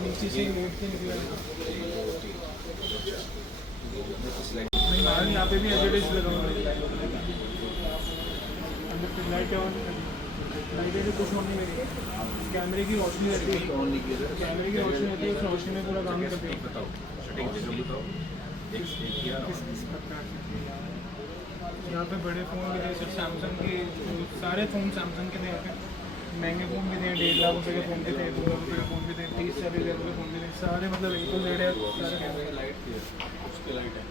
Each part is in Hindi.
नीचे से लेट के निकला यहाँ पे भी एडवर्टाइज लगा हुआ है। अंदर लाइट ऑन, लाइटें भी कुछ ऑन नहीं करी। कैमरे की रोशनी रहती है, कैमरे की रोशनी रहती है, उस रोशनी में पूरा काम करते हैं। यहाँ पे बड़े फ़ोन भी थे, सिर्फ सैमसंग के, सारे फ़ोन सैमसंग के थे यहाँ पे। महंगे फ़ोन भी थे, 1.5 लाख रुपये के फ़ोन भी थे, 2 लाख रुपये के फ़ोन भी थे, 30-40 हज़ार रुपये के फ़ोन भी थे, सारे मतलब एक तो जेड है सारे कैमरे। लाइट थी उसकी, लाइट है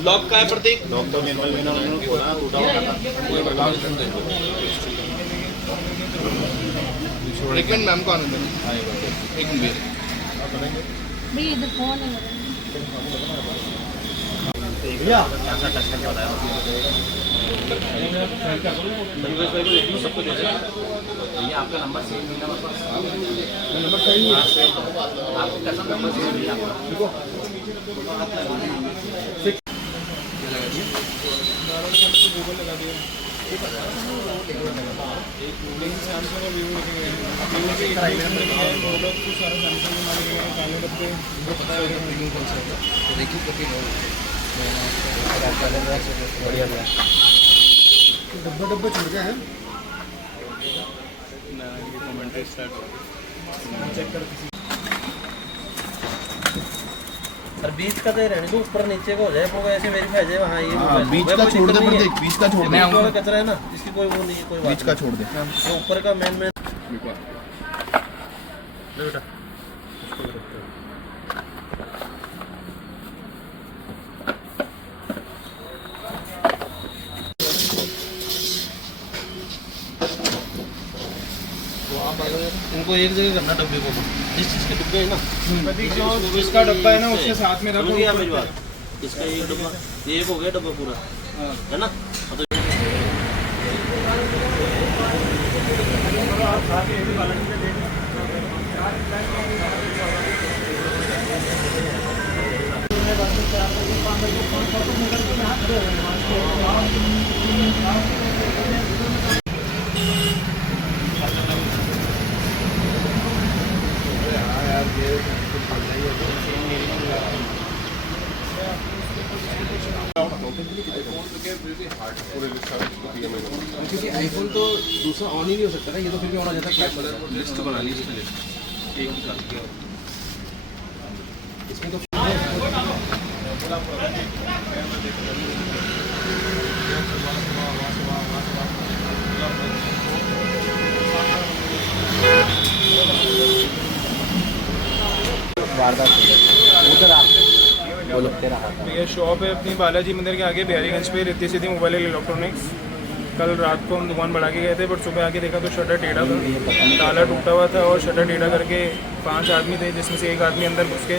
ब्लॉक का है प्रतीक। लॉक तो निर्मल मीना उन्होंने खोला टूटा हुआ था। एक मिनट मैम को आने दो। एक मिनट भैया इधर फोन है भैया ऐसा टच करके बताया सबको जैसे भैया आपका नंबर सेव नहीं है मेरे पास। नंबर सही है आपका कैसा नंबर सेव नहीं है आपका देखो गूगल लगा दिया सैमसंग और वीवो लेके गए वीवो के सारा सैमसंग के माल गए काले डब्बे वो पता है कौन सा तो देखिए बढ़िया डब्बा छोड़ गया है कमेंट्री स्टार्ट चेक कर किसी सर बीच का तो रहने दो ऊपर नीचे को हो जाए वो ऐसे वेरीफाई जाए वहाँ ये बीच का छोड़ दे प्रतीक, बीच का छोड़ दे। बीच वाला कचरा है ना इसकी कोई वो नहीं है कोई बात बीच का छोड़ दे। जो ऊपर का मेन ले बेटा इनको एक जगह करना डब्बे को जिस चीज़ के डब्बे है ना प्रतीक जो जिसका डब्बा है ना उसके साथ में रखो मेरी बात इसका एक डब्बा ये एक हो गया डब्बा पूरा है ना क्योंकि आईफोन तो दूसरा ऑन ही नहीं हो सकता ना, ये तो फिर भी ऑन हो जाता है। फ्लैश लिस्ट बना ली इसकी लिस्ट एक निकाल के इसमें तो ये शॉप है अपनी बालाजी मंदिर के आगे बिहारीगंज पे रिद्धि सिद्धि मोबाइल इलेक्ट्रॉनिक्स। कल रात को हम दुकान बढ़ा के गए थे बट सुबह आके देखा तो शटर टेढ़ा था, ताला टूटा हुआ था और शटर टेढ़ा करके 5 आदमी थे जिसमें से एक आदमी अंदर घुस के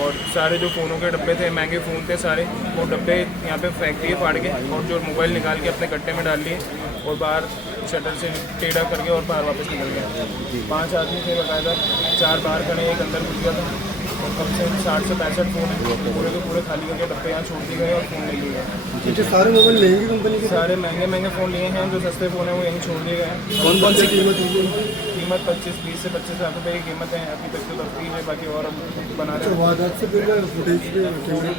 और सारे जो फ़ोनों के डब्बे थे, महंगे फ़ोन थे सारे, वो डब्बे यहाँ पे फेंक दिए फाड़ के और जो मोबाइल निकाल के अपने कट्टे में डाल लिए और बाहर शटर से टेढ़ा करके और बाहर वापस निकल गया। 5 आदमी थे बाकायदा, 4 बाहर खड़े एक अंदर घुस गया था और कम से 60 से 65 फ़ोन है पूरे के पूरे खाली करके डब्बे यहाँ छोड़ दिए गए और फ़ोन ले लिए गए। सारे मोबाइल महंगी कंपनी के सारे महंगे महंगे फ़ोन लिए हैं, जो सस्ते फ़ोन है वो यहीं छोड़ दिए गए हैं। कौन कौन सी कीमत कीमत 20 से 25 लाख रुपये की कीमत है। अभी तक तो तफ्तीश है, बाकी और हम बना रहे हैं। वारदात से पहले फुटेज पे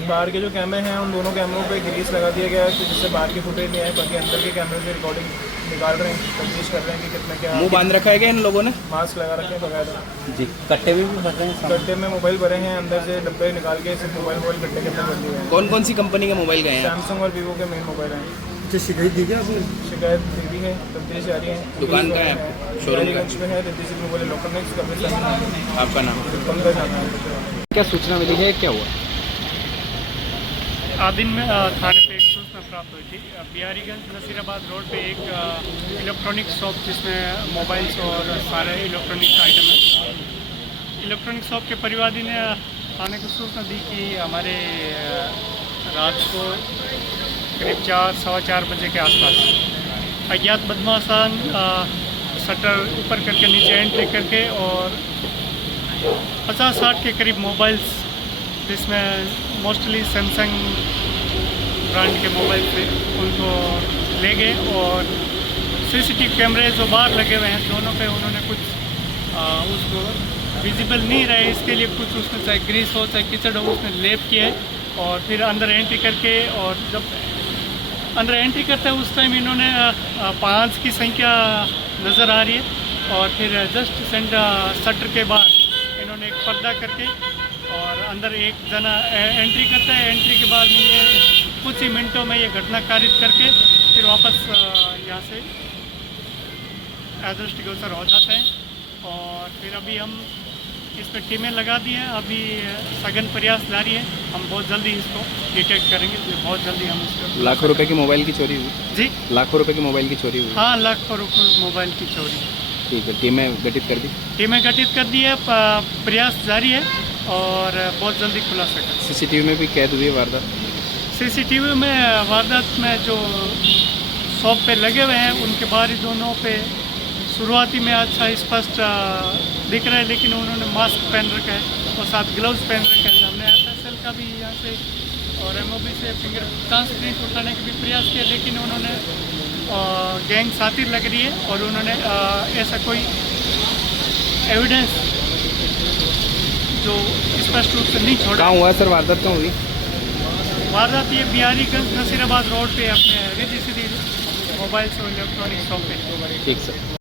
बाहर के जो कैमरे हैं उन दोनों कैमरों पे ग्रीस लगा दिया गया है कि जिससे बाहर की फुटेज नहीं आए, बाकी अंदर के कैमरे से रिकॉर्डिंग निकाल रहे हैं, तफ्तीश कर रहे हैं कि कितना क्या। मुंह बांध रखा है क्या इन लोगों ने? मास्क लगा रखे हैं बकायदा। जी कट्टे भी भर रहे हैं गड्ढे में मोबाइल भरे हैं, अंदर से डब्बे निकाल के सिर्फ मोबाइल गड्ढे के अंदर भर दिए गए हैं। कौन कौन सी कंपनी के मोबाइल गए हैं? सैमसंग और वीवो के मेन मोबाइल हैं। शिकायत दी क्या आपने? शिकायत दे दी है, तफ्तीश जारी है। दुकान का है? शोरूम का? बिहारीगंज में है, रिद्धि सिद्धि मोबाइल इलेक्ट्रॉनिक्स का आपका नाम? पंकज आता है। क्या सूचना मिली है, क्या हुआ? आदिन में थाने पे एक सूचना प्राप्त हुई थी। बिहारीगंज नसीराबाद रोड पे एक इलेक्ट्रॉनिक शॉप जिसमें मोबाइल्स और सारे इलेक्ट्रॉनिक आइटम हैं। इलेक्ट्रॉनिक शॉप के परिवादी ने थाने को सूचना दी कि हमारे रात को करीब 4-4:15 बजे के आसपास अज्ञात बदमाशान शटर ऊपर करके नीचे एंट्री करके और 50-60 के करीब मोबाइल्स जिसमें मोस्टली सैमसंग ब्रांड के मोबाइल थे उनको ले गए और सीसीटीवी कैमरे जो बाहर लगे हुए हैं दोनों पे उन्होंने कुछ उसको विजिबल नहीं रहे इसके लिए कुछ उसमें चाहे ग्रीस हो चाहे कीचड़ हो उसमें लेप किए और फिर अंदर एंट्री करके और जब अंदर एंट्री करते हैं उस टाइम इन्होंने 5 की संख्या नज़र आ रही है और फिर जस्ट शटर के बाद इन्होंने एक पर्दा करके और अंदर एक जना एंट्री करता है। एंट्री के बाद ये कुछ ही मिनटों में ये घटना कारित करके फिर वापस यहाँ से दृष्टिगोचर हो जाते हैं और फिर अभी हम इस पर टीमें लगा दी हैं। अभी सघन प्रयास जारी है। हम बहुत जल्दी इसको डिटेक्ट करेंगे, तो बहुत जल्दी हम इसको। लाखों रुपए की मोबाइल की चोरी हुई। जी लाखों रुपए की मोबाइल की चोरी हुई। हाँ, लाखों रुपये मोबाइल की चोरी। ठीक है, टीमें गठित कर दी। टीमें गठित कर दी है, प्रयास जारी है और बहुत जल्दी खुलासा कर। सीसीटीवी में भी कैद हुई है वारदात। सीसीटीवी में वारदात में जो शॉप पे लगे हुए हैं उनके बाहरी दोनों पे शुरुआती में अच्छा स्पष्ट दिख रहा है, लेकिन उन्होंने मास्क पहन रखा है और साथ ग्लव्स पहन रखे हैं। हमने FSL का भी यहाँ से और MOB से फिंगर प्रिंट उठाने का भी प्रयास किया, लेकिन उन्होंने गैंग सातिर लग रही है और उन्होंने ऐसा कोई एविडेंस जो स्पष्ट रूप से नहीं छोड़ा। कहाँ हुआ सर वारदात, कहाँ हुई? वारदात ये बिहारीगंज नसीराबाद रोड पे अपने रिद्धि सिद्धि मोबाइल्स और इलेक्ट्रॉनिक शॉप पे। ठीक सर।